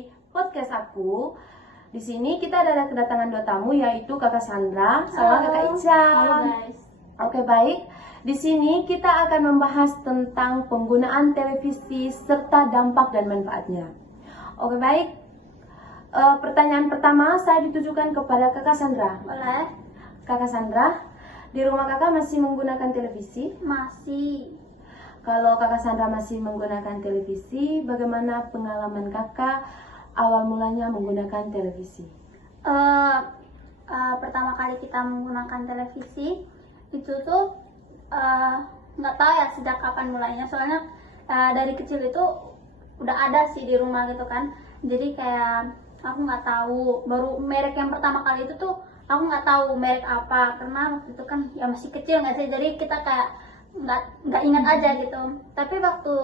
di podcast aku. Di sini kita ada kedatangan dua tamu, yaitu Kakak Sandra sama Kakak Ica. Halo guys. Oke, baik. Di sini kita akan membahas tentang penggunaan televisi serta dampak dan manfaatnya. Oke, baik. Pertanyaan pertama saya ditujukan kepada Kakak Sandra. Boleh? Kakak Sandra, di rumah Kakak masih menggunakan televisi? Masih. Kalau Kakak Sandra masih menggunakan televisi, bagaimana pengalaman Kakak awal mulanya menggunakan televisi? Pertama kali kita menggunakan televisi itu tuh nggak tahu ya sejak kapan mulainya. Soalnya dari kecil itu udah ada sih di rumah gitu kan. Jadi kayak aku nggak tahu. Baru merek yang pertama kali itu tuh aku nggak tahu merek apa, karena waktu itu kan ya masih kecil nggak sih. Jadi kita kayak nggak ingat aja gitu. Tapi waktu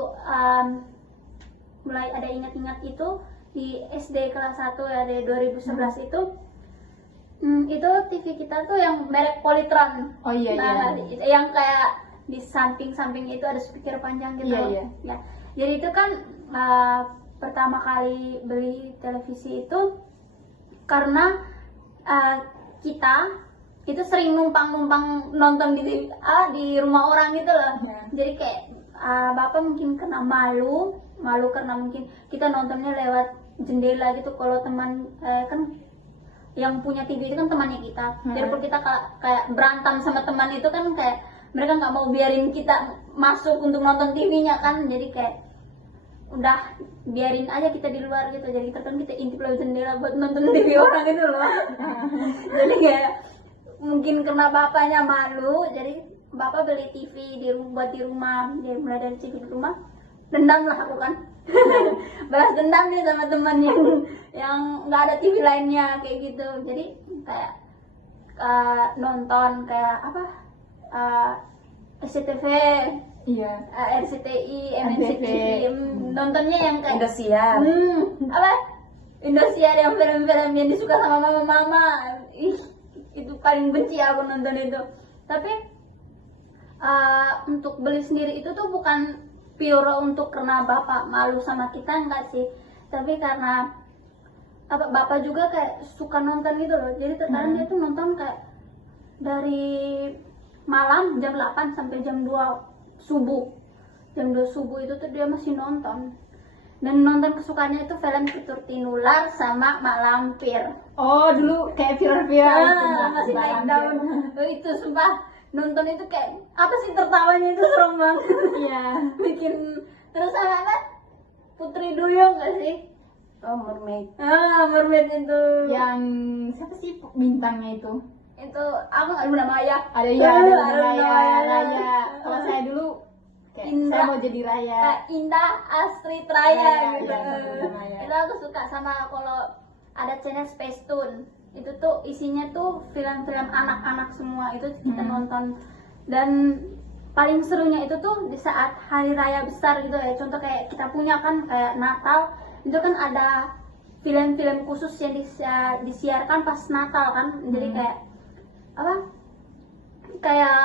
mulai ada ingat-ingat itu di SD kelas 1 ya, dari 2011 itu TV kita tuh yang merek Polytron. Oh iya, nah, iya. yang kayak di samping-samping itu ada speaker panjang gitu. Iya, iya. Ya. Jadi itu kan pertama kali beli televisi itu karena kita itu sering numpang nonton di rumah orang gitu loh. Ya. Jadi kayak bapak mungkin kena malu karena mungkin kita nontonnya lewat jendela gitu. Kalau teman kan yang punya TV itu kan temannya kita. Jadi kalau kita kayak berantem sama teman itu kan kayak mereka nggak mau biarin kita masuk untuk nonton TV-nya kan. Jadi kayak udah biarin aja kita di luar gitu. Jadi terkadang kita intip lewat jendela buat nonton TV orang itu loh. Jadi kayak mungkin karena bapaknya malu, jadi bapak beli TV buat di rumah. Dia mulai dari TV di rumah, dendam lah aku kan. Balas dendam nih sama teman yang nggak ada TV lainnya kayak gitu. Jadi kayak nonton kayak apa SCTV, Iya. RCTI, MNCTV, nontonnya yang kayak Indosiar. apa Indosiar, yang film-film yang disuka sama mama-mama. Itu paling benci aku nonton itu. Tapi untuk beli sendiri itu tuh bukan pure untuk karena bapak malu sama kita, enggak sih, tapi karena bapak juga kayak suka nonton gitu loh. Jadi terkadang dia tuh nonton kayak dari malam jam 8 sampai jam 2 subuh. Jam 2 subuh itu tuh dia masih nonton. Dan nonton kesukaannya itu film Fitur Tinular sama Mak Lampir. Oh, dulu kayak viral-viral Masih naik daun. Itu sumpah nonton itu kayak apa sih, tertawanya itu serem banget. Iya. Bikin terus apa Putri Duyung nggak sih? Oh, Mermaid. Mermaid itu. Yang siapa sih bintangnya itu? Itu aku nggak Luna Maya. Ada ya, ada Luna Raya. Kalau saya dulu kayak Indah. saya mau jadi Raya. Indah Astrid Raya Raya, gitu. iya, Luna Maya. Itu aku suka. Sama kalau ada channel Space Tune, itu tuh isinya tuh film-film anak-anak semua, itu kita nonton. Dan paling serunya itu tuh di saat hari raya besar gitu ya. Contoh kayak kita punya kan kayak Natal, itu kan ada film-film khusus yang disiarkan pas Natal kan. Jadi kayak apa, kayak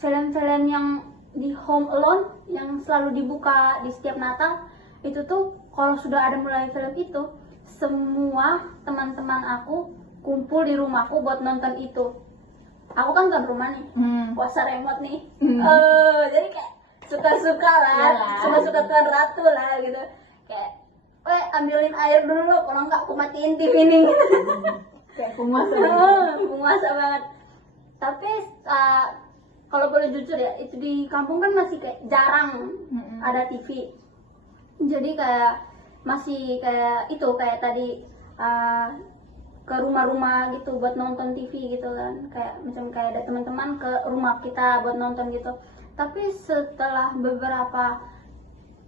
film-film yang di Home Alone yang selalu dibuka di setiap Natal. Itu tuh kalau sudah ada mulai film itu, semua teman-teman aku kumpul di rumahku buat nonton itu. Aku kan ke rumah nih, puasa remote nih. Jadi kayak suka-suka lah, Yalah. suka-suka Tuan Ratu lah gitu. Kayak, ambilin air dulu, kalau enggak aku matiin TV nih. Kayak penguasa. Penguasa banget. Tapi kalau boleh jujur ya, itu di kampung kan masih kayak jarang ada TV. Jadi kayak masih kayak itu, kayak tadi ke rumah-rumah gitu buat nonton TV gitu kan. Kayak macam kayak ada teman-teman ke rumah kita buat nonton gitu. Tapi setelah beberapa,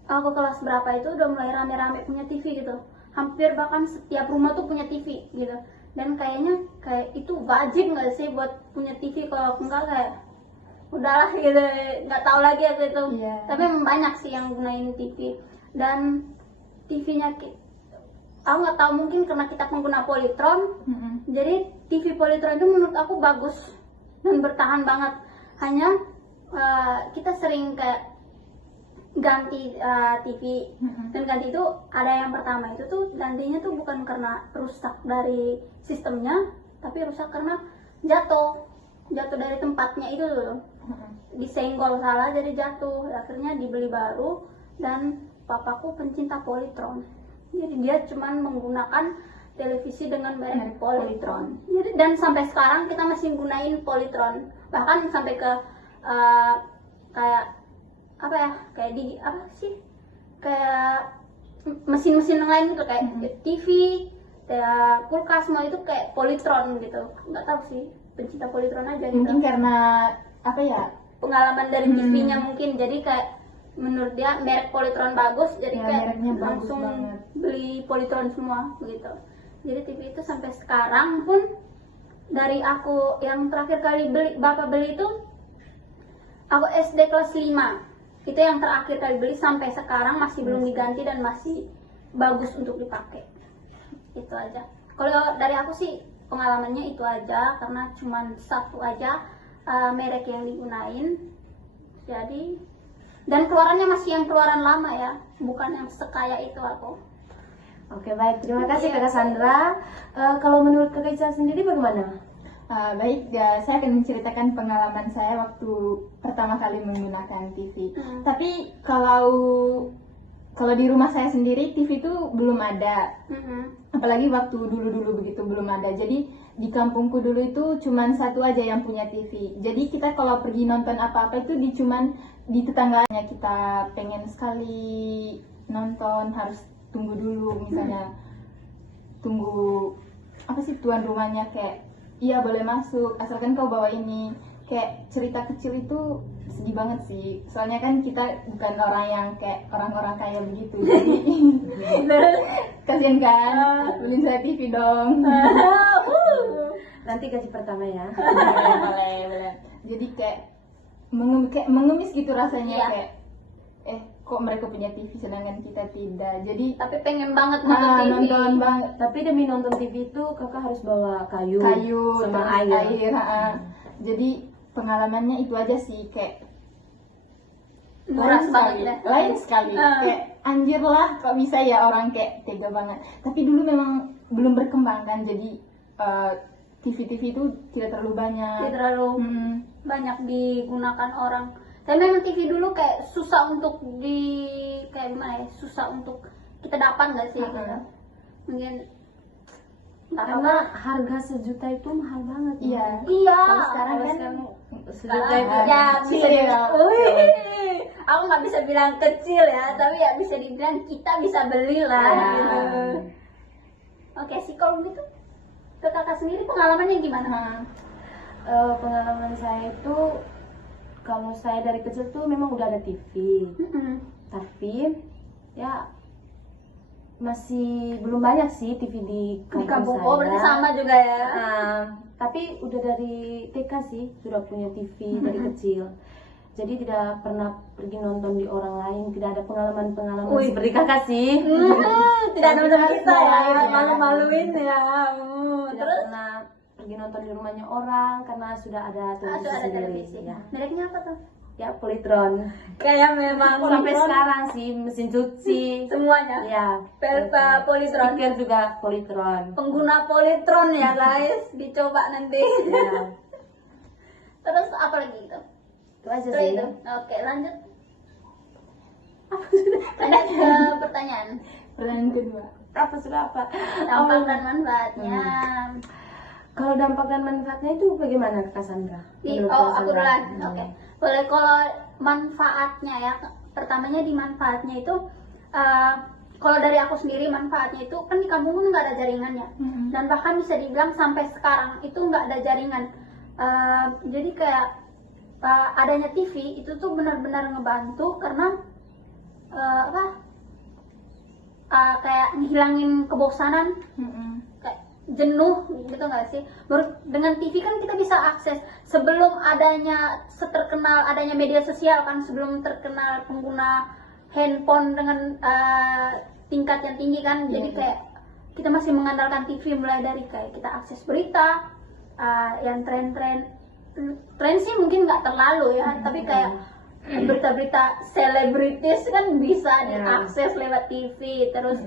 aku kelas berapa itu udah mulai rame-rame punya TV gitu. Hampir bahkan setiap rumah tuh punya TV gitu. Dan kayaknya kayak itu wajib nggak sih buat punya TV, kalau enggak kayak udahlah gitu, nggak tahu lagi aku itu. Iya. Tapi memang banyak sih yang gunain TV. Dan TV-nya aku nggak tahu, mungkin karena kita pengguna Polytron. Jadi TV Polytron itu menurut aku bagus dan bertahan banget. Hanya kita sering kayak ganti TV. Dan ganti itu ada yang pertama itu tuh gantinya tuh bukan karena rusak dari sistemnya, tapi rusak karena jatuh dari tempatnya itu loh, disenggol salah jadi jatuh, akhirnya dibeli baru. Dan papaku pencinta Polytron, jadi dia cuman menggunakan televisi dengan merek Polytron. Jadi dan sampai sekarang kita masih gunain Polytron, bahkan sampai ke kayak apa ya, kayak di apa sih, kayak mesin-mesin lain gitu, kayak TV, kayak kulkas, semua itu kayak Polytron gitu. Nggak tahu sih, pencinta Polytron aja gitu. Mungkin karena apa ya, Pengalaman dari TV-nya mungkin, jadi kayak menurut dia merek Polytron bagus, jadi Ya, kayak mereknya bagus langsung banget. beli Polytron semua begitu. Jadi TV itu sampai sekarang pun, dari aku yang terakhir kali bapak beli itu aku SD kelas 5, itu yang terakhir kali beli, sampai sekarang masih belum diganti dan masih bagus untuk dipakai. Itu aja. Kalau dari aku sih pengalamannya itu aja, karena cuman satu aja merek yang digunain. Jadi dan keluarannya masih yang keluaran lama ya, bukan yang sekaya itu aku. Oke, baik, terima kasih Kakak Sandra. Kalau menurut Kakak Ica sendiri bagaimana? baik, ya, saya akan menceritakan pengalaman saya waktu pertama kali menggunakan TV. Tapi kalau di rumah saya sendiri TV itu belum ada. Apalagi waktu dulu begitu belum ada. Jadi di kampungku dulu itu cuman satu aja yang punya TV. Jadi kita kalau pergi nonton apa-apa itu cuman di tetangganya. Kita pengen sekali nonton harus tunggu dulu, misalnya tunggu apa sih, tuan rumahnya kayak iya boleh masuk asalkan kau bawa ini. Kayak cerita kecil itu sedih banget sih, soalnya kan kita bukan orang yang kayak orang-orang kaya begitu, jadi kasian kan, beliin saya TV dong. Nanti gaji pertama ya. boleh. Jadi kayak mengemis gitu rasanya. Iya. Kayak kok mereka punya TV sedangkan kita tidak. Jadi Tapi pengen banget nonton TV. nonton banget. Tapi demi nonton TV itu kakak harus bawa kayu sama terus air. Jadi pengalamannya itu aja sih, kayak Norak lain sekali. Kayak anjir lah, kok bisa ya orang kayak tega banget. Tapi dulu memang belum berkembang kan, jadi TV itu tidak terlalu banyak. Tidak terlalu banyak digunakan orang. Tapi memang TV dulu kayak susah untuk kayak gimana ya, susah untuk kita dapat nggak sih gitu. Mungkin Karena harga sejuta itu mahal banget. Iya. Iya. Kalau sekarang kan sejuta itu ya bisa kecil. dibilang, aku nggak bisa bilang kecil ya, tapi ya bisa dibilang kita bisa beli lah. Ya. Gitu. Oke sih, kalau gitu ke kakak sendiri pengalamannya gimana? Pengalaman saya itu, kalau saya dari kecil tuh memang udah ada TV, tapi ya masih belum banyak sih TV di Di kampung kampung, saya. oh berarti sama juga ya. Tapi udah dari TK sih sudah punya TV dari kecil. Jadi tidak pernah pergi nonton di orang lain, tidak ada pengalaman-pengalaman Wih. seperti kakak sih. Tidak nonton kita ya, ya. malu-maluin ya. Tidak Terus pernah pergi nonton di rumahnya orang karena sudah ada televisi ada sendiri. televisi. Ya. Mereknya apa tuh? Ya, Polytron. Kayak memang Sampai Polytron, sekarang sih mesin cuci. semuanya. Ya. Polytron. Speaker juga Polytron. Pengguna Polytron ya guys, dicoba nanti. Ya. Terus apa lagi itu? Itu aja Setelah sih. itu. Oke, lanjut. Lanjut ke pertanyaan. pertanyaan kedua. Apa sudah apa? Dampak dan manfaatnya. Kalau dampak dan manfaatnya itu bagaimana Kak Sandra? Menurut Kak Aku Sandra? duluan. Oke. Boleh, kalau manfaatnya ya. Pertamanya di manfaatnya itu kalau dari aku sendiri manfaatnya itu kan di kampungku nggak ada jaringannya. Dan bahkan bisa dibilang sampai sekarang itu nggak ada jaringan. Jadi kayak adanya TV itu tuh benar-benar ngebantu karena kayak ngilangin kebosanan, kayak jenuh gitu nggak sih? Dengan TV kan kita bisa akses sebelum adanya media sosial kan, sebelum terkenal pengguna handphone dengan tingkat yang tinggi kan. Jadi kayak kita masih mengandalkan TV, mulai dari kayak kita akses berita, yang tren sih mungkin nggak terlalu ya, tapi kayak berita-berita selebritis kan bisa diakses lewat TV, terus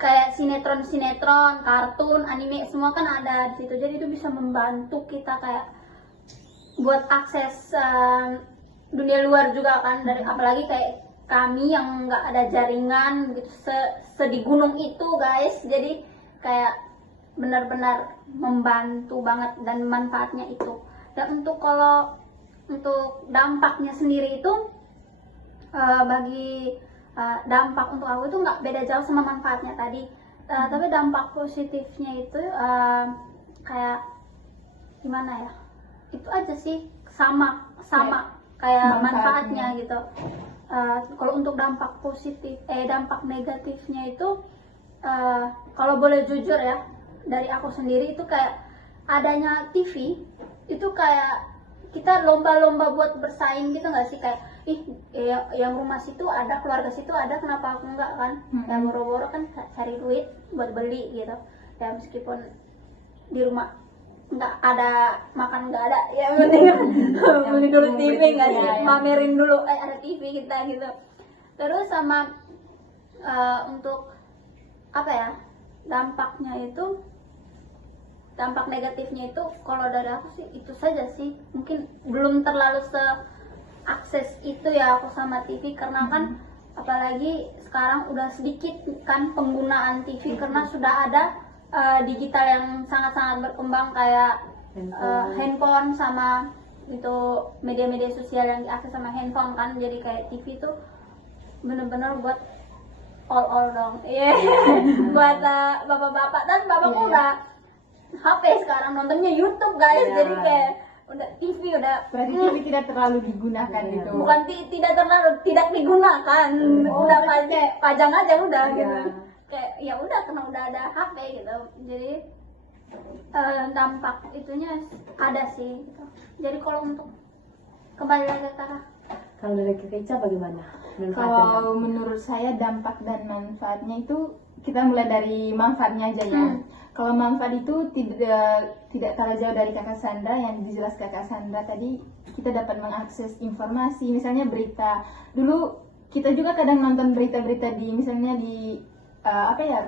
kayak sinetron, kartun, anime semua kan ada di situ. Jadi itu bisa membantu kita kayak buat akses dunia luar juga kan, dari apalagi kayak kami yang nggak ada jaringan gitu di gunung itu guys. Jadi kayak benar-benar membantu banget dan manfaatnya itu. Dan kalau untuk dampaknya sendiri itu bagi dampak untuk aku itu nggak beda jauh sama manfaatnya tadi. Tapi dampak positifnya itu kayak gimana ya? Itu aja sih, sama kayak manfaatnya gitu. Kalau untuk dampak dampak negatifnya itu kalau boleh jujur ya, dari aku sendiri itu kayak adanya TV itu kayak kita lomba-lomba buat bersaing gitu nggak sih, kayak yang rumah situ ada, keluarga situ ada, kenapa aku enggak kan? Yang boro-boro kan cari duit buat beli gitu ya, meskipun di rumah nggak ada makan, nggak ada ya penting beli dulu TV nggak sih, pamerin dulu ada TV kita gitu. Terus sama untuk apa ya, dampak negatifnya itu kalau dari aku sih itu saja sih, mungkin belum terlalu akses itu ya aku sama TV, karena kan apalagi sekarang udah sedikit kan penggunaan TV karena sudah ada digital yang sangat-sangat berkembang kayak handphone sama itu media-media sosial yang diakses sama handphone kan. Jadi kayak TV itu bener-bener buat all dong, buat bapak-bapak, dan bapakku udah HP sekarang nontonnya YouTube guys. Jadi kayak udah TV udah berarti TV tidak terlalu digunakan gitu. Bukan tidak digunakan, udah pajang aja udah gitu. Kayak ya udah karena udah ada HP gitu. Jadi dampak itunya ada sih gitu. Jadi kalau untuk kembali lagi ke Tara, kalau dari Kak bagaimana? Kalau menurut saya dampak dan manfaatnya itu kita mulai dari manfaatnya aja ya. Kalau manfaat itu tidak kalah jauh dari Kakak Sandra yang dijelaskan Kakak Sandra tadi, kita dapat mengakses informasi, misalnya berita. Dulu kita juga kadang nonton berita-berita di misalnya di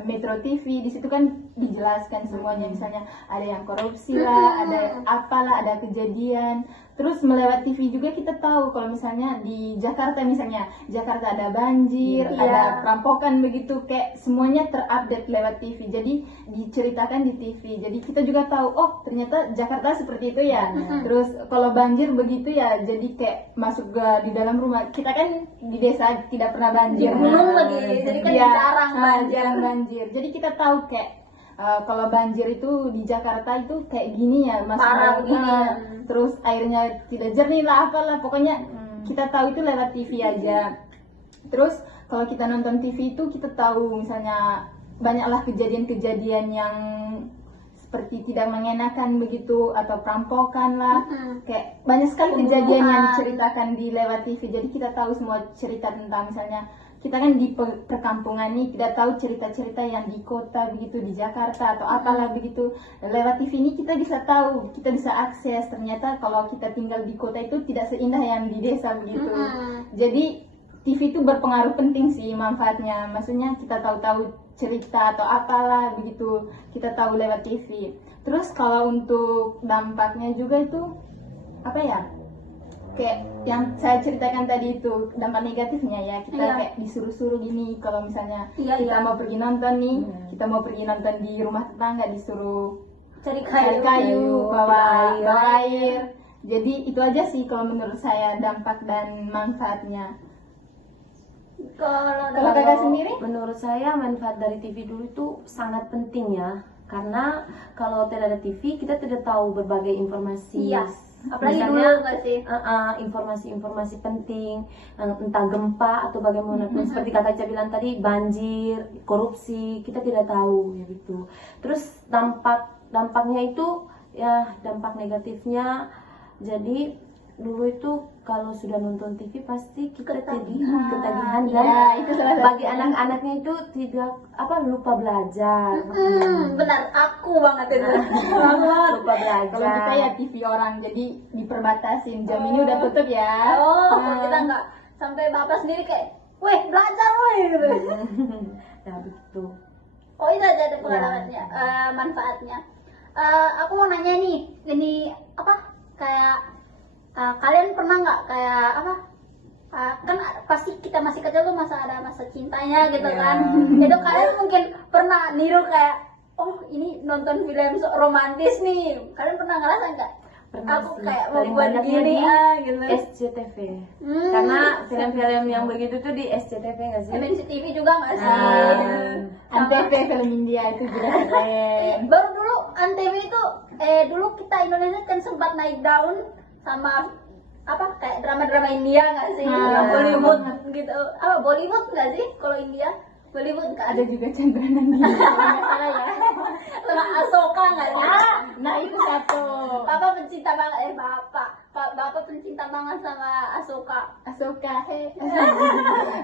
Metro TV, di situ kan dijelaskan semuanya, misalnya ada yang korupsi lah, ada apalah, ada kejadian. Terus melewat TV juga kita tahu kalau misalnya di Jakarta ada banjir, ada perampokan begitu, kayak semuanya terupdate lewat TV. Jadi diceritakan di TV. Jadi kita juga tahu, oh ternyata Jakarta seperti itu ya. Terus kalau banjir begitu ya, jadi kayak masuk di dalam rumah. Kita kan di desa tidak pernah banjir. Gunung lagi, jadi kan jarang banjir. Jadi kita tahu kayak kalau banjir itu di Jakarta itu kayak gini ya, parah begini. Terus airnya tidak jernih lah, apalah pokoknya kita tahu itu lewat TV aja. Terus kalau kita nonton TV itu kita tahu misalnya banyaklah kejadian-kejadian yang seperti tidak mengenakan begitu, atau perampokan lah, kayak banyak sekali kejadian yang diceritakan di lewat TV. Jadi kita tahu semua cerita tentang misalnya kita kan di perkampungan nih, tidak tahu cerita-cerita yang di kota begitu, di Jakarta atau apalah begitu. Lewat TV ini kita bisa tahu, kita bisa akses ternyata kalau kita tinggal di kota itu tidak seindah yang di desa begitu. Jadi TV itu berpengaruh penting sih manfaatnya, maksudnya kita tahu-tahu cerita atau apalah begitu, kita tahu lewat TV. Terus kalau untuk dampaknya juga itu apa ya, kayak yang saya ceritakan tadi itu dampak negatifnya ya, kita kayak disuruh-suruh gini kalau misalnya kita mau pergi nonton nih, kita mau pergi nonton di rumah tetangga disuruh cari kayu, bawa air. Jadi itu aja sih kalau menurut saya dampak dan manfaatnya. Kalau kakak sendiri? Menurut saya manfaat dari TV dulu itu sangat penting ya, karena kalau tidak ada TV kita tidak tahu berbagai informasi. Apalagi misalnya, dulu nggak sih? Informasi-informasi penting, entah gempa atau bagaimanapun, seperti Kak Caca bilang tadi, banjir, korupsi, kita tidak tahu ya gitu. Terus dampaknya itu ya dampak negatifnya, jadi dulu itu kalau sudah nonton TV pasti kita Ketagihan. ketagihan dan Iya, itu salah satu. bagi anak-anaknya itu tidak lupa belajar. Benar, aku banget itu. Banget. Lupa belajar. Kalau kita ya TV orang, jadi diperbatasin. Jam ini udah tutup ya. Oh, Nah, kita enggak sampai bapak sendiri kayak, weh belajar weh gitu. Nah begitu. Oh itu aja ada pengalamannya, manfaatnya. Aku mau nanya nih, ini apa kayak kalian pernah nggak kayak apa? Kan pasti kita masih kecil tuh ada masa cintanya gitu Ya. kan. Itu kalian mungkin pernah niru kayak, oh ini nonton film romantis nih. Kalian pernah ngerasa nggak? Pernah Aku sih. kayak mau Paling buat banyaknya gini di gitu. SCTV. Hmm. Karena film-film yang begitu tuh di SCTV nggak sih? MNC TV juga nggak sih? Antv film India itu juga keren. Baru dulu Antv itu dulu kita Indonesia kan sempat naik daun sama apa kayak drama-drama India nggak sih? Ah. Bollywood gitu. Apa Bollywood nggak sih kalau India? Bollywood kan? Ada juga Chandra Nandi. Kalau nggak salah ya. Sama Asoka nggak sih? Nah itu satu. Bapak pencinta banget Bapak pencinta banget sama Asoka. Asoka,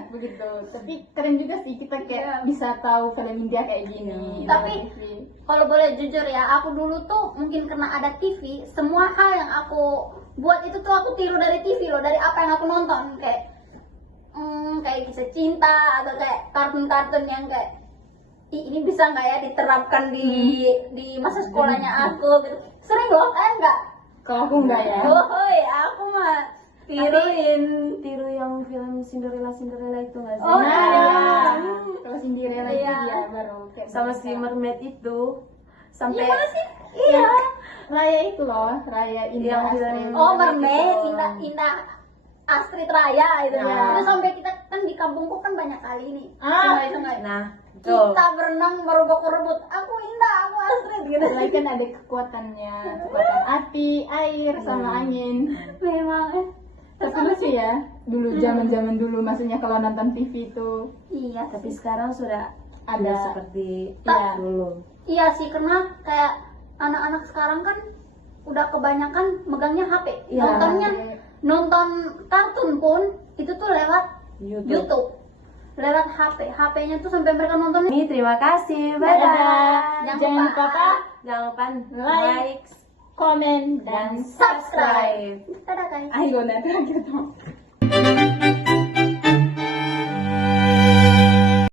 begitu. Tapi keren juga sih kita kayak bisa tahu film India kayak gini. Tapi kalau boleh jujur ya, aku dulu tuh mungkin karena ada TV, semua hal yang aku buat itu tuh aku tiru dari TV loh, dari apa yang aku nonton kayak kayak kisah cinta atau kayak kartun-kartun yang kayak ini bisa nggak ya diterapkan di masa sekolahnya aku gitu. Sering loh, enggak? Kalau aku enggak ya. Oh, aku mah tiruin. Tiru yang film Cinderella itu nggak sih? Oh, Nah, iya. kalau Cinderella itu Iya. ya baru kayak Sama mereka. si mermaid itu sampai Gimana sih? Iya. Raya itu loh, Raya Indah Yang Astrid. film- Oh, mermaid, Gitu. indah Astrid Raya itu ya. Ya. Itu sampai kita kan di kampungku kan banyak kali nih. Sungai-sungai. nah tuh. Kita berenang merebut-rebut. Aku Indah, aku Astrid gitu. Lagi kan ada kekuatan api, air, sama angin. Memang. Tapi lucu ya, dulu zaman dulu maksudnya kalau nonton TV itu Iya, Tapi sekarang sudah ada tidak seperti Iya. dulu. iya sih karena kayak anak-anak sekarang kan udah kebanyakan megangnya HP. Iya. Nonton kartun pun itu tuh lewat YouTube. YouTube. Lewat HP. HP-nya tuh sampai mereka nonton. Ini terima kasih. Bye Dadah. Jangan lupa apa? Jangan lupa Like, like komen, dan dan subscribe. Dadah guys. ayo nanti kita